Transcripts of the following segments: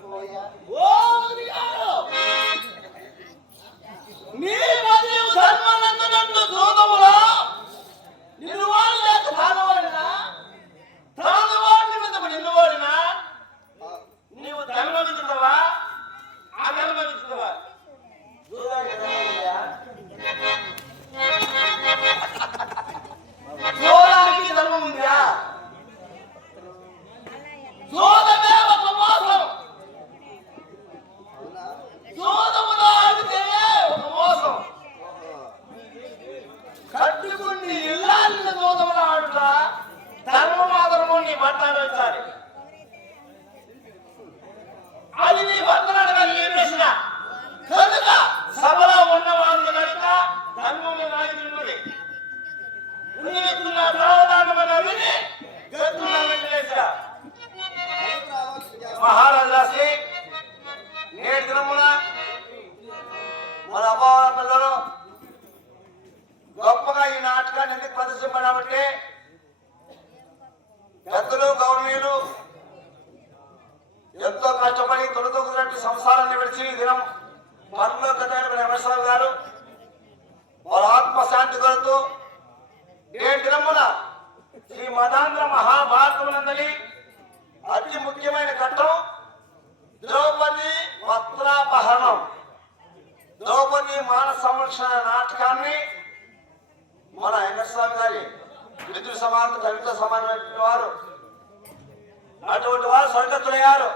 foi a. కట్టుకుని ఇల్లాలని జోదములో ఆడుట ధర్మమాదరము నీ భర్త ఎంతో కష్టపడి తొలతొక్కున్నట్టు సంసారాన్ని విడిచి దినం పనులు కథైన రమేశ్వరరావు గారు వారు ఆత్మశాంతి కొరకు నేటి దినమున శ్రీ మదాంధ్ర మహాభారతమునందని అతి ముఖ్యమైన ఘట్టం ద్రౌపది వస్త్రాపహరణం. ద్రౌపది మాన సంరక్షణ నాటకాన్ని మన వెంకటస్వామి గారి విద్యుత్ సమానం కవిత సమానమైన వారు అటువంటి వారు స్వర్గతులయ్యారు.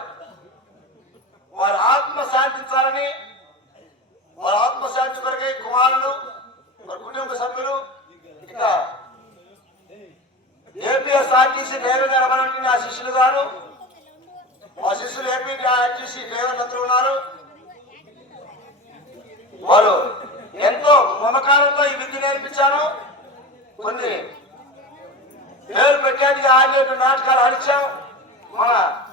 వారి ఆత్మ శాంతించాలని వారి ఆత్మ శాంతి కొరకై కుమారులు వారి కుటుంబ సభ్యులు ఇక ఏపీఎస్ఆర్టీసీ డ్రైవర్ గారు అమరండి నా శిష్యులు గారు మా శిష్యులు ఏపీఆర్టీసీ డ్రైవర్లు అందరూ ఉన్నారు. వారు ఎంతో మమకారంతో ఈ విద్య నేర్పించాను కొన్ని పేరు పెట్టేట్టుగా ఆడేటు నాటకాలు ఆడించాం మన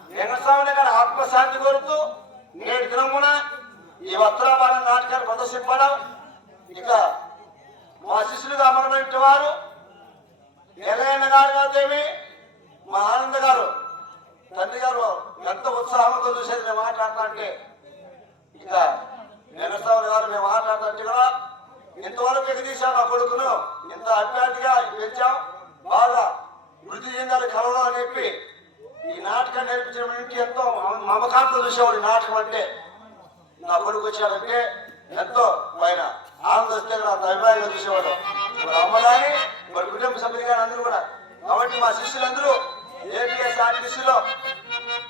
వెంకటస్వామి గారి ఆత్మశాంతి కోరుతూ నేటి దినమున ఈ వస్త్రాభరణ నాటకాన్ని ప్రదర్శింపడం ఇక మా శిష్యులుగా అమరమైన వారు ఎల్లయ్య గారు మా ఆనంద గారు తండ్రి గారు ఎంత ఉత్సాహంతో చూసేది మేము మాట్లాడుతా అంటే ఇక వెంకటస్వామి గారు మేము మాట్లాడుతుంటే కూడా ఇంతవరకు ఎగదీశాం నా కొడుకును ఇంత అభ్యర్థిగా పెంచాం బాగా వృద్ధి చెందాలి కలలో అని చెప్పి ఈ నాటకం నేర్పించడం ఇంటి ఎంతో మమకాంత మమకాంతో చూసేవాడు నాటకం అంటే నా కొడుకు వచ్చాడంటే ఎంతో ఆయన ఆనందిస్తే వస్తే అంత అభిప్రాయంగా చూసేవాడు. మరి అమ్మ కానీ మరి కుటుంబ సభ్యులు కానీ అందరూ కూడా. కాబట్టి మా శిష్యులందరూ ఏపీఎస్ ఆర్టీసీలో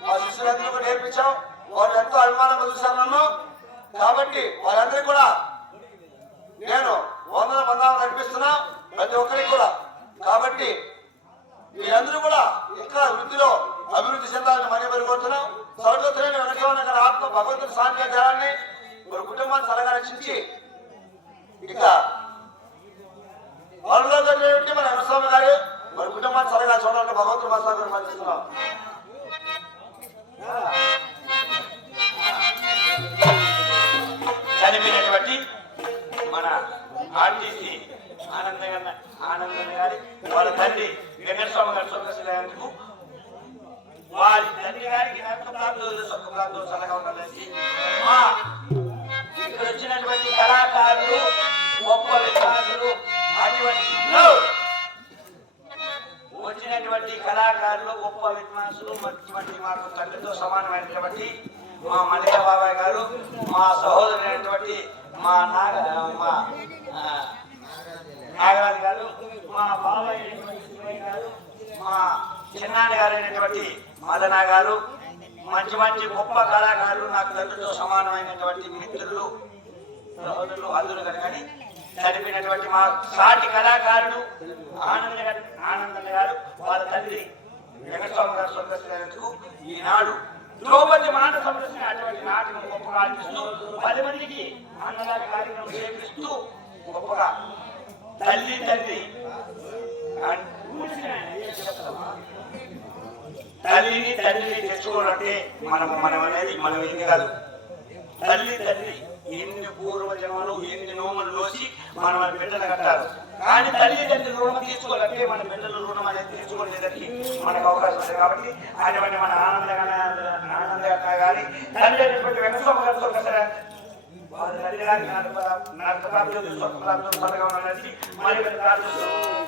మా శిష్యులందరూ కూడా నేర్పించాం. వారు ఎంతో అభిమానంగా చూశారు నన్ను. కాబట్టి వారందరికీ కూడా నేను వందల బంధాలు నడిపిస్తున్నా ప్రతి ఒక్కరికి కూడా. కాబట్టి మీరందరూ కూడా ఇంకా వృద్ధిలో అభివృద్ధి చెందాలని మనీ మరి కోరుతున్నాం స్వర్గోత్తరైన వెనకమైన ఆత్మ భగవంతుని సాన్నిధ్యాన్ని వారి కుటుంబాన్ని సలహా రక్షించి ఇక వాళ్ళలో జరిగినటువంటి మన స్వామి గారు వారి కుటుంబాన్ని సలహా చూడాలని భగవంతుడు నరకప్రాంతులు స్వర్గప్రాంతులు సలహా ఉండాలని ఇక్కడ వచ్చినటువంటి కళాకారులు గొప్ప విద్వాంసులు అటువంటి వచ్చినటువంటి కళాకారులు గొప్ప విద్వాంసులు మంచివంటి మాకు తండ్రితో సమానమైనటువంటి మా మల్లయ్య బాబాయ్ గారు మా సహోదరుడైనటువంటి మా నాగ మా నాగరాజు గారు మా బాబాయ్ గారు మా చిన్నాన్న గారు అయినటువంటి మదన గారు మంచి మంచి గొప్ప కళాకారులు నాకు తండ్రితో సమానమైనటువంటి మిత్రులు సహోదరులు అందులు కానీ చనిపోయినటువంటి మా సాటి కళాకారుడు ఆనంద గారు ఆనంద గారు వాళ్ళ తండ్రి వెంకటస్వామి గారు స్వర్గస్థులకు ఈనాడు ద్రౌపది మాట సంరక్షణ అటువంటి నాటకం గొప్పగా అనిపిస్తూ పది మందికి అన్నదాన కార్యక్రమం చేపిస్తూ గొప్పగా తల్లి తండ్రి. తల్లిని తండ్రిని తెచ్చుకోవాలంటే మనం మనం అనేది మనం ఏం కాదు. తల్లి తండ్రి ఎన్ని పూర్వజన్మలు ఎన్ని నోములు నోసి మనం ఆ బిడ్డలు కట్టారు కానీ తల్లిదండ్రులు రుణం తీసుకోవాలంటే మన బిడ్డలు రుణం అనేది తీసుకోలేదని మనకు అవకాశం ఉంది కాబట్టి అటువంటి మన ఆనందంగా ఆనందంగా కానీ తండ్రి అయినటువంటి వెంకటస్వామి గారితో ఒకసారి వారి తల్లి గారికి నాకు నాకు ప్రాప్తి మరి ప్రార్థిస్తున్నాను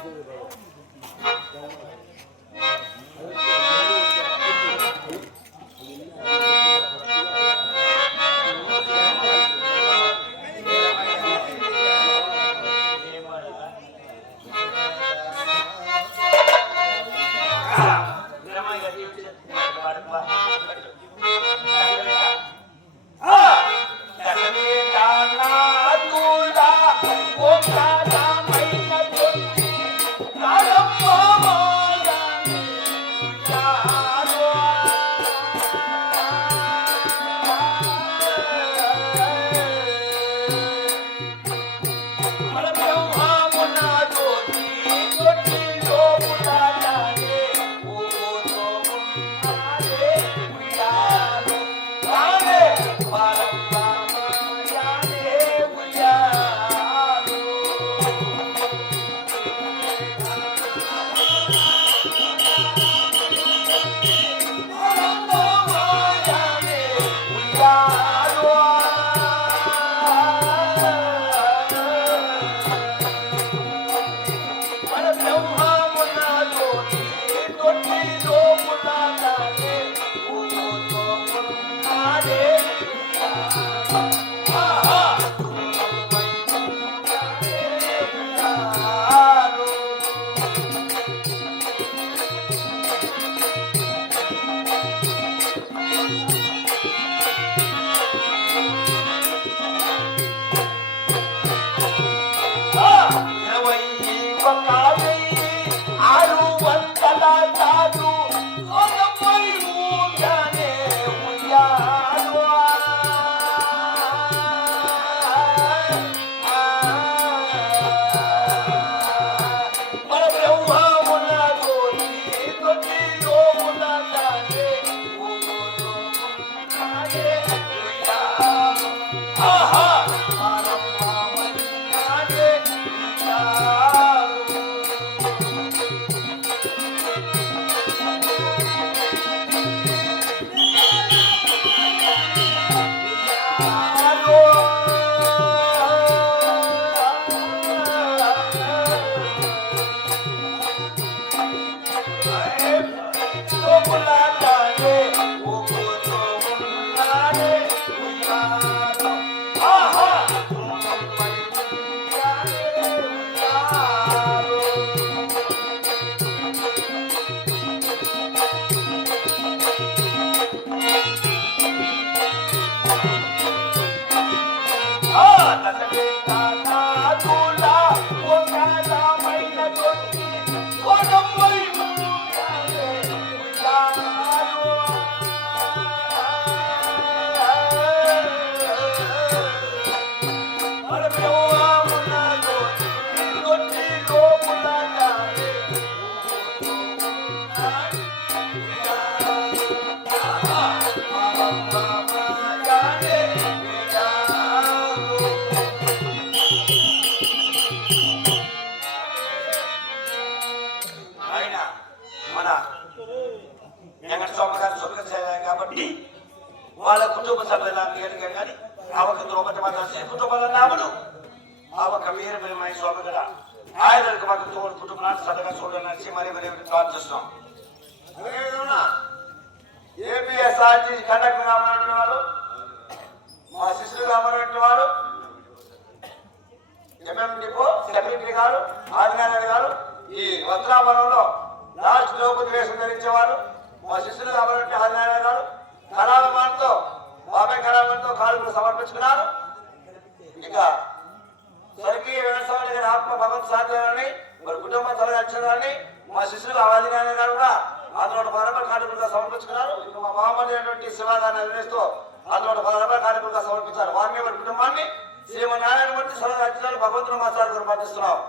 వాళ్ళ కుటుంబ సభ్యులను ఎదిగారు కానీ ఆవక ఒక కుటుంబాల నాముడు ఆవక ఒక వీరమయ స్వామి కదా ఆయనకు మాకు తోడు కుటుంబాన్ని సదగా చూడాలని మరి మరి ప్రార్థిస్తున్నాం. అదేవిధంగా ఏపీఎస్ఆర్టీ కండక్టర్ కావాలంటే వారు మా శిష్యులు కావాలంటే వారు ఎంఎం డిపో సెక్రటరీ గారు ఆదినారాయణ గారు ఈ వస్త్రాభరణంలో లాస్ట్ ద్రౌపది వేషం ధరించేవారు మా శిష్యులు కావాలంటే ఆదినారాయణ గారు కళాభిమానంతో బాబాయ్ కళాభిమానంతో కాళ్ళు సమర్పించుకున్నారు. ఇక స్వర్గీయ వ్యవసాయ గారి ఆత్మ భగవత్ సాధ్యాలని మరి కుటుంబం తొలగించడాన్ని మా శిష్యులు ఆదినారాయణ గారు కూడా అందులో పదహారు కార్యక్రమంగా సమర్పించుకున్నారు. ఇక మా మామూలు అయినటువంటి శివాగాన్ని అభినయిస్తూ అందులో పదహారు కార్యక్రమంగా సమర్పించారు. వారిని వారి కుటుంబాన్ని శ్రీమన్నారాయణ మూర్తి సలహా భగవంతుని మాట్లాడుతూ ప్రార్థిస్తున్నాం